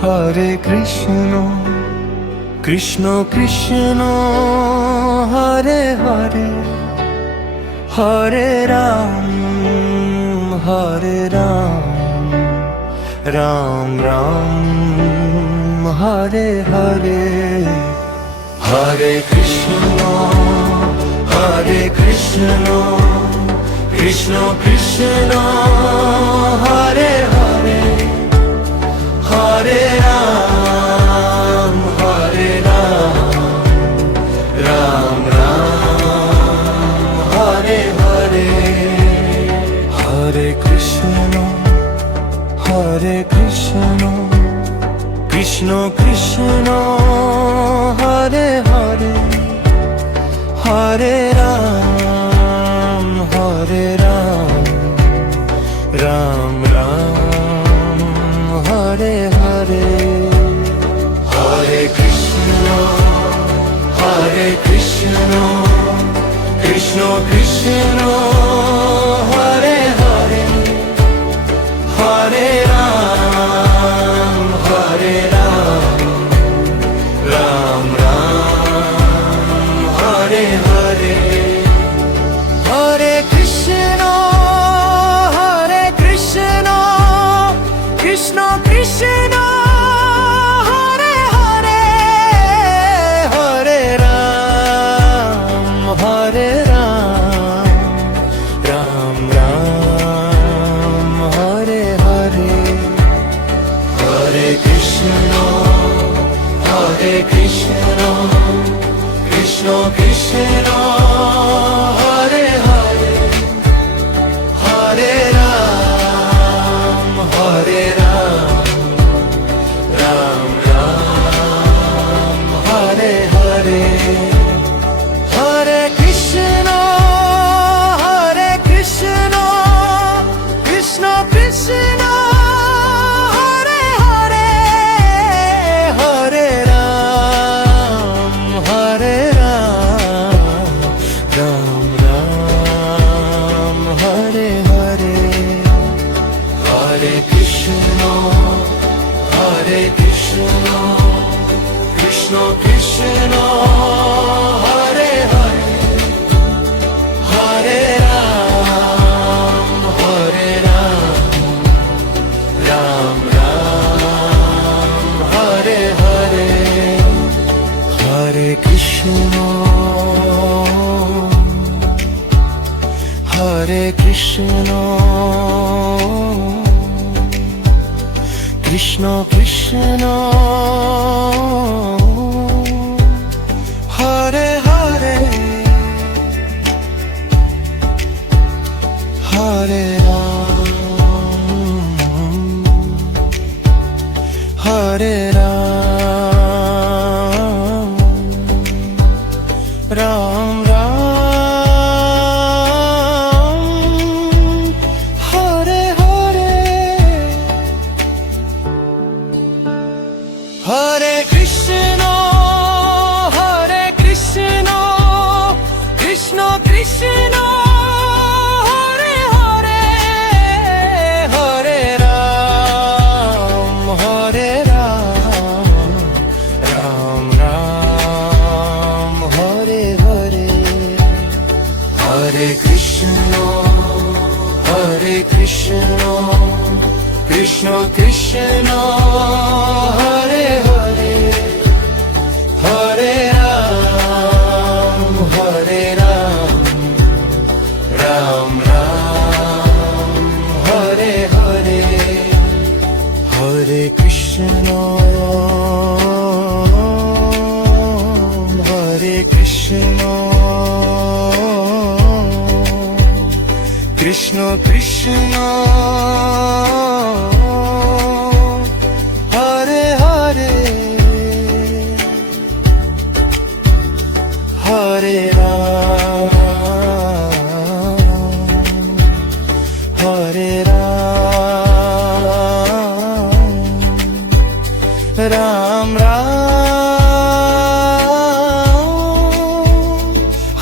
হরে কৃষ্ণ কৃষ্ণ কৃষ্ণ হরে হরে হরে রাম রাম রাম হরে হরে হরে কৃষ্ণ কৃষ্ণ কৃষ্ণ হরে হরে হরে রাম রাম রাম হরে হরে হরে কৃষ্ণ কৃষ্ণ কৃষ্ণ হরে হরে হরে রাম রাম রাম হরে হরে হরে কৃষ্ণ কৃষ্ণ কৃষ্ণ হরে হরে হরে রাম রাম রাম হরে হরে হরে কৃষ্ণ কৃষ্ণ কৃষ্ণ হরে হরে হরে রাম রাম রাম হরে হরে হরে কৃষ্ণ কৃষ্ণ কৃষ্ণ হরে হরে হরে রাম রাম রাম হরে হরে হরে কৃষ্ণ কৃষ্ণ কৃষ্ণ হরে হরে হরে রাম রাম রাম হরে হরে হরে কৃষ্ণ কৃষ্ণ কৃষ্ণ হরে হরে হরে রাম রাম রাম হরে হরে হরে কৃষ্ণ কৃষ্ণ কৃষ্ণ হরে হরে হরে রাম রাম রাম হরে হরে হরে কৃষ্ণ কৃষ্ণ কৃষ্ণ হরে হরে হরে রাম রাম রাম হরে হরে হরে কৃষ্ণ কৃষ্ণ কৃষ্ণ হরে হরে হরে রাম রাম রাম হরে হরে হরে কৃষ্ণ কৃষ্ণ কৃষ্ণ হরে হরে হরে রাম রাম রাম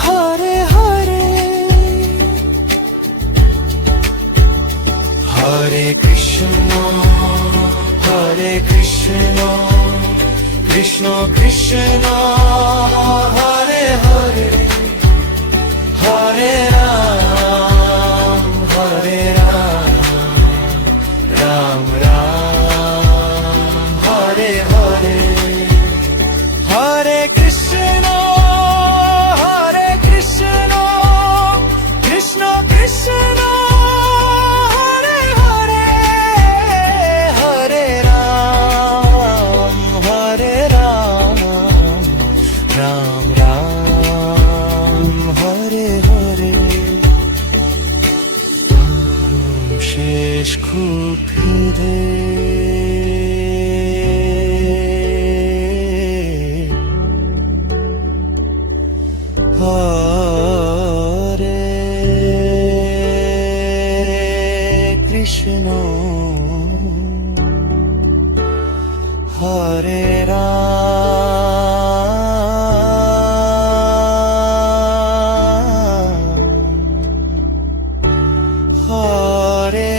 হরে হরে হরে কৃষ্ণ কৃষ্ণ কৃষ্ণ হরে হরে হরে রাম রাম রাম হরে হরে হরে কৃষ্ণ কৃষ্ণ কৃষ্ণ হরে হরে হরে রাম রাম রাম হরে হরে শেষ খুব ফিরে হরে কৃষ্ণ হরে রাম হরে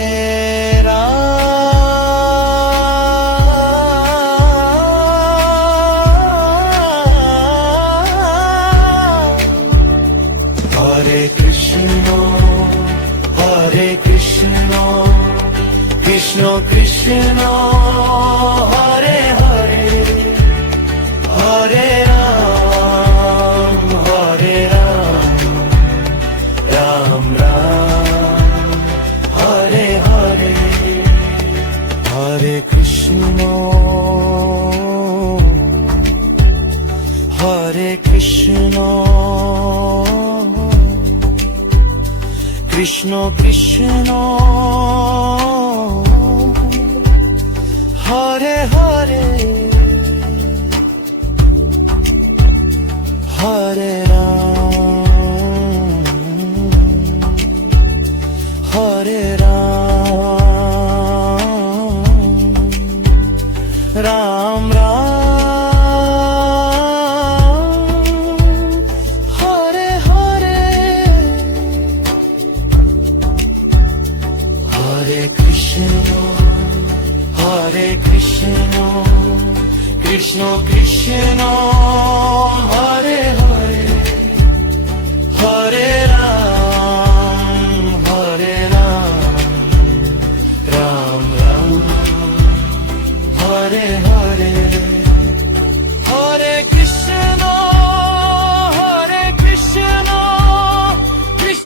হরে কৃষ্ণ কৃষ্ণ কৃষ্ণ হরে হরে হরে রাম রাম রাম হরে হরে হরে কৃষ্ণ কৃষ্ণ কৃষ্ণ হরে হরে হরে